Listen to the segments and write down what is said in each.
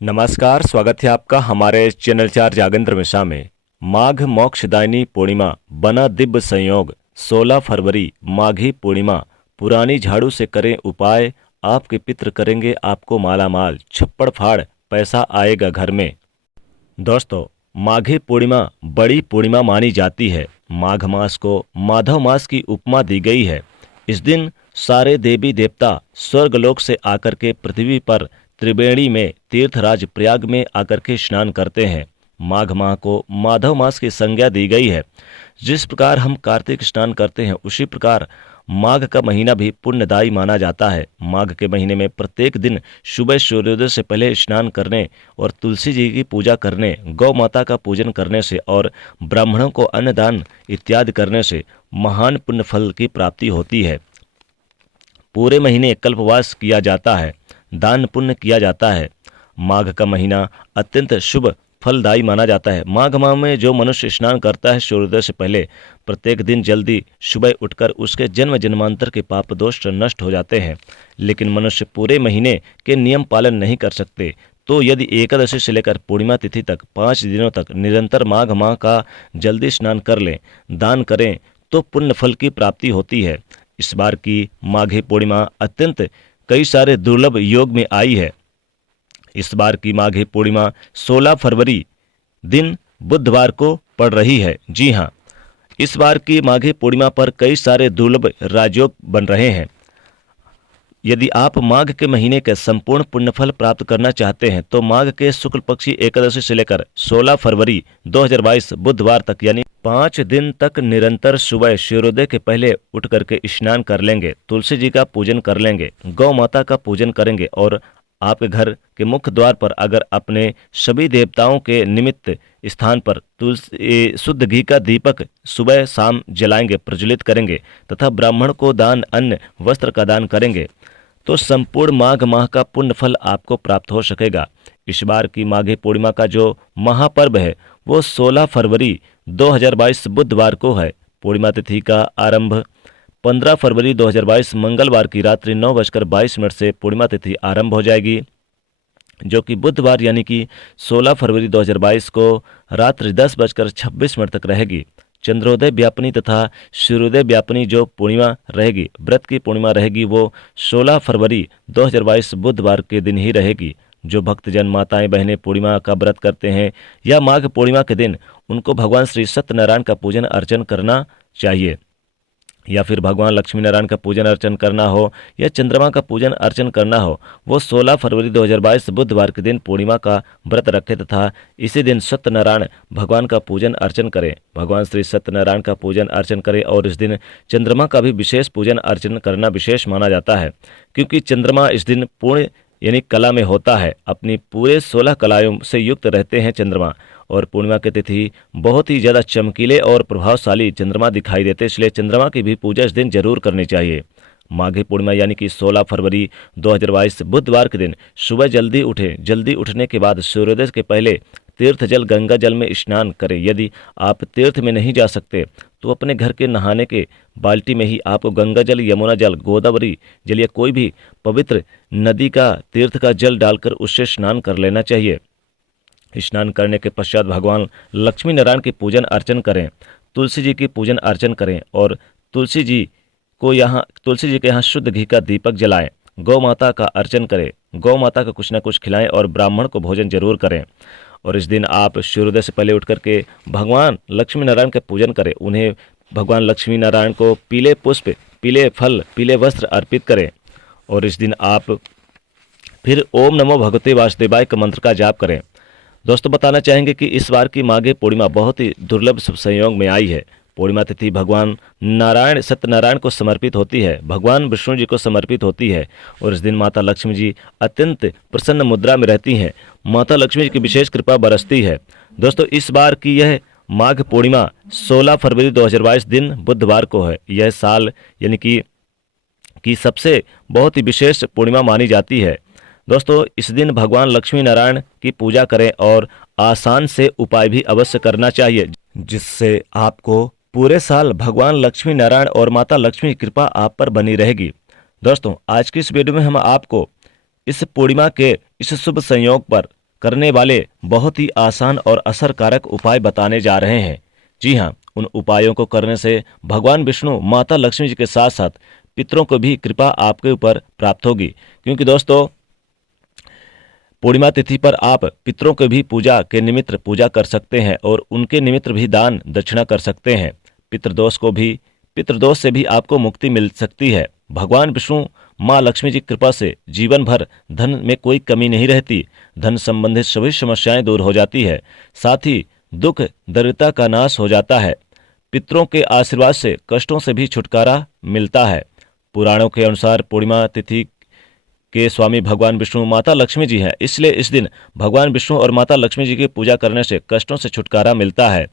नमस्कार, स्वागत है आपका हमारे चैनल 4 जागेंद्र मिश्रा में। माघ मोक्षदायिनी पूर्णिमा बना दिव्य संयोग। 16 फरवरी माघी पूर्णिमा। पुरानी झाड़ू से करें उपाय, आपके पितृ करेंगे आपको मालामाल। छप्पड़ फाड़ पैसा आएगा घर में। दोस्तों, माघी पूर्णिमा बड़ी पूर्णिमा मानी जाती है। माघ मास को माधव मास की उपमा दी गई है। इस दिन सारे देवी देवता स्वर्गलोक से आकर के पृथ्वी पर त्रिवेणी में तीर्थराज प्रयाग में आकर के स्नान करते हैं। माघ माह को माधव मास की संज्ञा दी गई है। जिस प्रकार हम कार्तिक स्नान करते हैं उसी प्रकार माघ का महीना भी पुण्यदायी माना जाता है। माघ के महीने में प्रत्येक दिन सुबह सूर्योदय से पहले स्नान करने और तुलसी जी की पूजा करने, गौ माता का पूजन करने से और ब्राह्मणों को अन्नदान इत्यादि करने से महान पुण्य फल की प्राप्ति होती है। पूरे महीने कल्पवास किया जाता है, दान पुण्य किया जाता है। माघ का महीना अत्यंत शुभ फलदायी माना जाता है। माघ माह में जो मनुष्य स्नान करता है सूर्योदय से पहले, प्रत्येक दिन जल्दी सुबह उठकर उसके जन्म जन्मांतर के पाप दोष नष्ट हो जाते हैं। लेकिन मनुष्य पूरे महीने के नियम पालन नहीं कर सकते, तो यदि एकादशी से लेकर पूर्णिमा तिथि तक 5 दिनों तक निरंतर माघ माह का जल्दी स्नान कर लें, दान करें, तो पुण्य फल की प्राप्ति होती है। इस बार की माघी पूर्णिमा अत्यंत कई सारे दुर्लभ योग में आई है। इस बार की माघी पूर्णिमा 16 फरवरी दिन बुधवार को पड़ रही है। जी हाँ, इस बार की माघी पूर्णिमा पर कई सारे दुर्लभ राजयोग बन रहे हैं। यदि आप माघ के महीने के संपूर्ण पुण्यफल प्राप्त करना चाहते हैं तो माघ के शुक्ल पक्षी एकादशी से लेकर 16 फरवरी 2022 बुधवार तक यानी 5 दिन तक निरंतर सुबह सूर्योदय के पहले उठ करके स्नान कर लेंगे, तुलसी जी का पूजन कर लेंगे, गौ माता का पूजन करेंगे और आपके घर के मुख्य द्वार पर अगर अपने सभी देवताओं के निमित्त स्थान पर तुलसी शुद्ध घी का दीपक सुबह शाम जलाएंगे, प्रज्वलित करेंगे तथा ब्राह्मण को दान अन्न वस्त्र का दान करेंगे तो संपूर्ण माघ माह का पुण्य फल आपको प्राप्त हो सकेगा। इस बार की माघी पूर्णिमा का जो महापर्व है वो 16 फरवरी 2022 बुधवार को है। पूर्णिमा तिथि का आरंभ 15 फरवरी 2022 मंगलवार की रात्रि 9:22 से पूर्णिमा तिथि आरंभ हो जाएगी, जो कि बुधवार यानी कि 16 फरवरी 2022 को रात्रि 10:26 तक रहेगी। चंद्रोदय व्यापनी तथा सूर्योदय व्यापनी जो पूर्णिमा रहेगी, व्रत की पूर्णिमा रहेगी, वो 16 फरवरी 2022 बुधवार के दिन ही रहेगी। जो भक्तजन माताएं बहनें पूर्णिमा का व्रत करते हैं या माघ पूर्णिमा के दिन उनको भगवान श्री सत्यनारायण का पूजन अर्चन करना चाहिए, या फिर भगवान लक्ष्मी नारायण का पूजन अर्चन करना हो या चंद्रमा का पूजन अर्चन करना हो, वो 16 फरवरी 2022 बुधवार के दिन पूर्णिमा का व्रत रखें तथा इसी दिन सत्यनारायण भगवान का पूजन अर्चन करें। भगवान श्री सत्यनारायण का पूजन अर्चन करें और इस दिन चंद्रमा का भी विशेष पूजन अर्चन करना विशेष माना जाता है, क्योंकि चंद्रमा इस दिन पूर्ण यानी कला में होता है। अपनी पूरे 16 कलाओं से युक्त रहते हैं चंद्रमा, और पूर्णिमा की तिथि बहुत ही ज़्यादा चमकीले और प्रभावशाली चंद्रमा दिखाई देते, इसलिए चंद्रमा की भी पूजा इस दिन जरूर करनी चाहिए। माघी पूर्णिमा यानी कि 16 फरवरी 2022 बुधवार के दिन सुबह जल्दी उठें। जल्दी उठने के बाद सूर्योदय के पहले तीर्थ जल गंगा जल में स्नान करें। यदि आप तीर्थ में नहीं जा सकते तो अपने घर के नहाने के बाल्टी में ही आपको गंगा जल, यमुना जल, गोदावरी जल या कोई भी पवित्र नदी का तीर्थ का जल डालकर उससे स्नान कर लेना चाहिए। स्नान करने के पश्चात भगवान लक्ष्मी नारायण की पूजन अर्चन करें, तुलसी जी की पूजन अर्चन करें और तुलसी जी के यहाँ शुद्ध घी का दीपक जलाएं। गौ माता का अर्चन करें, गौ माता को कुछ ना कुछ खिलाएं और ब्राह्मण को भोजन जरूर करें। और इस दिन आप सूर्योदय से पहले उठ करके भगवान लक्ष्मी नारायण का पूजन करें। उन्हें भगवान लक्ष्मी नारायण को पीले पुष्प, पीले फल, पीले वस्त्र अर्पित करें। और इस दिन आप फिर ओम नमो भगवते वासुदेवाय का मंत्र का जाप करें। दोस्तों, बताना चाहेंगे कि इस बार की माघी पूर्णिमा बहुत ही दुर्लभ शुभ संयोग में आई है। पूर्णिमा तिथि भगवान नारायण सत्यनारायण को समर्पित होती है, भगवान विष्णु जी को समर्पित होती है और इस दिन माता लक्ष्मी जी अत्यंत प्रसन्न मुद्रा में रहती हैं। माता लक्ष्मी जी की विशेष कृपा बरसती है। दोस्तों, इस बार की यह माघ पूर्णिमा 16 फरवरी 2022 दिन बुधवार को है। यह साल यानी कि सबसे बहुत ही विशेष पूर्णिमा मानी जाती है। दोस्तों, इस दिन भगवान लक्ष्मी नारायण की पूजा करें और आसान से उपाय भी अवश्य करना चाहिए, जिससे आपको पूरे साल भगवान लक्ष्मी नारायण और माता लक्ष्मी की कृपा आप पर बनी रहेगी। दोस्तों, आज की इस वीडियो में हम आपको इस पूर्णिमा के इस शुभ संयोग पर करने वाले बहुत ही आसान और असरकारक उपाय बताने जा रहे हैं। जी हाँ, उन उपायों को करने से भगवान विष्णु, माता लक्ष्मी जी के साथ साथ पितरों को भी कृपा आपके ऊपर प्राप्त होगी। क्योंकि दोस्तों, पूर्णिमा तिथि पर आप पितरों के भी पूजा के निमित्त पूजा कर सकते हैं और उनके निमित्त भी दान दक्षिणा कर सकते हैं। पितृदोष से भी आपको मुक्ति मिल सकती है। भगवान विष्णु, माँ लक्ष्मी जी कृपा से जीवन भर धन में कोई कमी नहीं रहती। धन संबंधित सभी समस्याएं दूर हो जाती है। साथ ही दुख दरिद्रता का नाश हो जाता है। पितरों के आशीर्वाद से कष्टों से भी छुटकारा मिलता है। पुराणों के अनुसार पूर्णिमा तिथि के स्वामी भगवान विष्णु माता लक्ष्मी जी हैं, इसलिए इस दिन भगवान विष्णु और माता लक्ष्मी जी की पूजा करने से कष्टों से छुटकारा मिलता है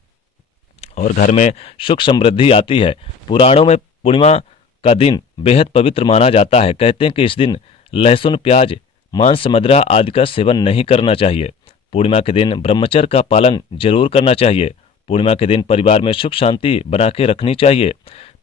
और घर में सुख समृद्धि आती है। पुराणों में पूर्णिमा का दिन बेहद पवित्र माना जाता है। कहते हैं कि इस दिन लहसुन, प्याज, मांस, मदिरा आदि का सेवन नहीं करना चाहिए। पूर्णिमा के दिन ब्रह्मचर्य का पालन जरूर करना चाहिए। पूर्णिमा के दिन परिवार में सुख शांति बना के रखनी चाहिए।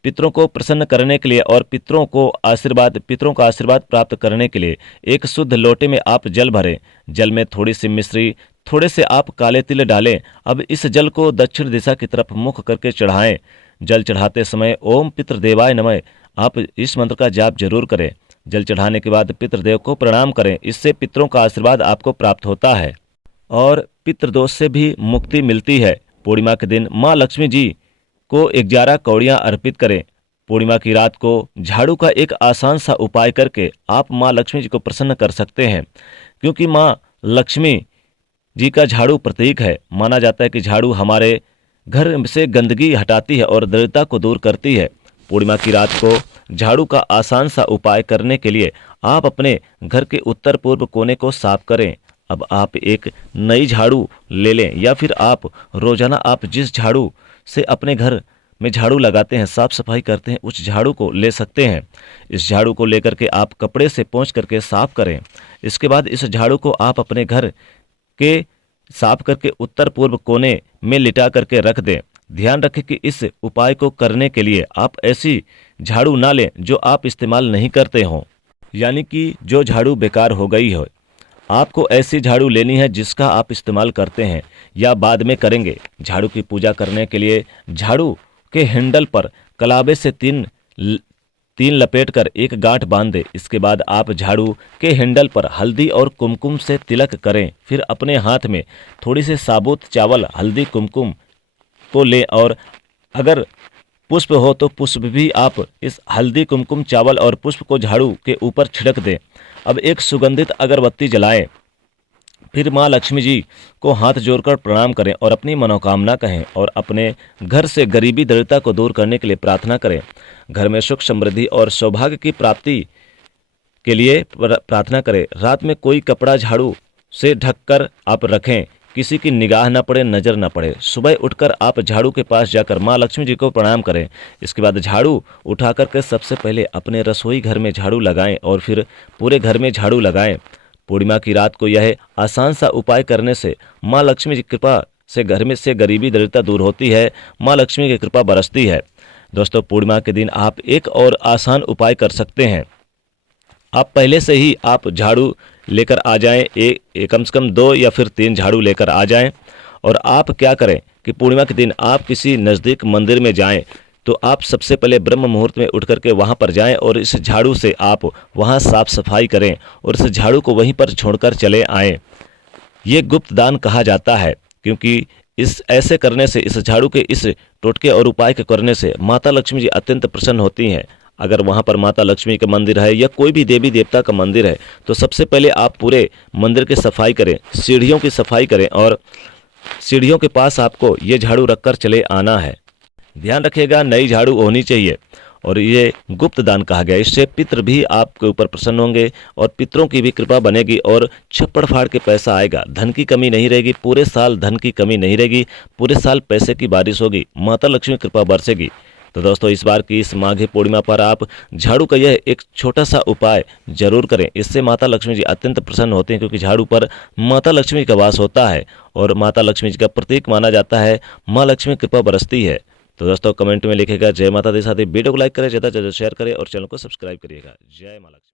पितरों को प्रसन्न करने के लिए और पितरों का आशीर्वाद प्राप्त करने के लिए एक शुद्ध लोटे में आप जल भरें। जल में थोड़ी सी मिश्री, थोड़े से आप काले तिल डालें। अब इस जल को दक्षिण दिशा की तरफ मुख करके चढ़ाएं। जल चढ़ाते समय ओम पितृदेवाय नमः आप इस मंत्र का जाप जरूर करें। जल चढ़ाने के बाद पितृदेव को प्रणाम करें। इससे पितरों का आशीर्वाद आपको प्राप्त होता है और पितृदोष से भी मुक्ति मिलती है। पूर्णिमा के दिन माँ लक्ष्मी जी को 11 कौड़ियाँ अर्पित करें। पूर्णिमा की रात को झाड़ू का एक आसान सा उपाय करके आप माँ लक्ष्मी जी को प्रसन्न कर सकते हैं। क्योंकि माँ लक्ष्मी जी का झाड़ू प्रतीक है। माना जाता है कि झाड़ू हमारे घर से गंदगी हटाती है और दरिद्रता को दूर करती है। पूर्णिमा की रात को झाड़ू का आसान सा उपाय करने के लिए आप अपने घर के उत्तर पूर्व कोने को साफ करें। अब आप एक नई झाड़ू ले लें या फिर आप रोजाना आप जिस झाड़ू से अपने घर में झाड़ू लगाते हैं, साफ सफाई करते हैं, उस झाड़ू को ले सकते हैं। इस झाड़ू को लेकर के आप कपड़े से पोंछ करके साफ करें। इसके बाद इस झाड़ू को आप अपने घर के साफ करके उत्तर पूर्व कोने में लिटा करके रख दें। ध्यान रखें कि इस उपाय को करने के लिए आप ऐसी झाड़ू ना लें जो आप इस्तेमाल नहीं करते हों, यानी कि जो झाड़ू बेकार हो गई हो। आपको ऐसी झाड़ू लेनी है जिसका आप इस्तेमाल करते हैं या बाद में करेंगे। झाड़ू की पूजा करने के लिए झाड़ू के हैंडल पर कलावे से तीन लपेट कर एक गांठ बांध दें। इसके बाद आप झाड़ू के हैंडल पर हल्दी और कुमकुम से तिलक करें। फिर अपने हाथ में थोड़ी सी साबुत चावल, हल्दी, कुमकुम को लें और अगर पुष्प हो तो पुष्प भी आप इस हल्दी, कुमकुम, चावल और पुष्प को झाड़ू के ऊपर छिड़क दें। अब एक सुगंधित अगरबत्ती जलाएं। फिर माँ लक्ष्मी जी को हाथ जोड़कर प्रणाम करें और अपनी मनोकामना कहें और अपने घर से गरीबी दरिद्रता को दूर करने के लिए प्रार्थना करें। घर में सुख समृद्धि और सौभाग्य की प्राप्ति के लिए प्रार्थना करें। रात में कोई कपड़ा झाड़ू से ढककर आप रखें, किसी की निगाह न पड़े, नजर न पड़े। सुबह उठकर आप झाड़ू के पास जाकर माँ लक्ष्मी जी को प्रणाम करें। इसके बाद झाड़ू उठा करके सबसे पहले अपने रसोई घर में झाड़ू लगाएं और फिर पूरे घर में झाड़ू लगाएं। पूर्णिमा की रात को यह आसान सा उपाय करने से माँ लक्ष्मी की कृपा से घर में से गरीबी दरिद्रता दूर होती है, माँ लक्ष्मी की कृपा बरसती है। दोस्तों, पूर्णिमा के दिन आप एक और आसान उपाय कर सकते हैं। आप पहले से ही आप झाड़ू लेकर आ जाएं, कम से कम 2 या फिर 3 झाड़ू लेकर आ जाएं और आप क्या करें कि पूर्णिमा के दिन आप किसी नज़दीक मंदिर में जाएं तो आप सबसे पहले ब्रह्म मुहूर्त में उठ करके वहां पर जाएं और इस झाड़ू से आप वहां साफ सफाई करें और इस झाड़ू को वहीं पर छोड़कर चले आएं। ये गुप्त दान कहा जाता है, क्योंकि इस ऐसे करने से, इस झाड़ू के इस टोटके और उपाय के करने से माता लक्ष्मी जी अत्यंत प्रसन्न होती हैं। अगर वहाँ पर माता लक्ष्मी का मंदिर है या कोई भी देवी देवता का मंदिर है तो सबसे पहले आप पूरे मंदिर की सफाई करें, सीढ़ियों की सफाई करें और सीढ़ियों के पास आपको ये झाड़ू रखकर चले आना है। ध्यान रखिएगा, नई झाड़ू होनी चाहिए और ये गुप्त दान कहा गया। इससे पितृ भी आपके ऊपर प्रसन्न होंगे और पितरों की भी कृपा बनेगी और छप्पड़ फाड़ के पैसा आएगा। धन की कमी नहीं रहेगी, पूरे साल धन की कमी नहीं रहेगी, पूरे साल पैसे की बारिश होगी, माता लक्ष्मी की कृपा बरसेगी। तो दोस्तों, इस बार की इस माघी पूर्णिमा पर आप झाड़ू का यह एक छोटा सा उपाय जरूर करें। इससे माता लक्ष्मी जी अत्यंत प्रसन्न होते हैं, क्योंकि झाड़ू पर माता लक्ष्मी का वास होता है और माता लक्ष्मी जी का प्रतीक माना जाता है। माँ लक्ष्मी कृपा बरसती है। तो दोस्तों, कमेंट में लिखेगा जय माता दी। साथ ही वीडियो को लाइक करें, ज़्यादा से ज़्यादा शेयर करें और चैनल को सब्सक्राइब करिएगा। जय माता लक्ष्मी।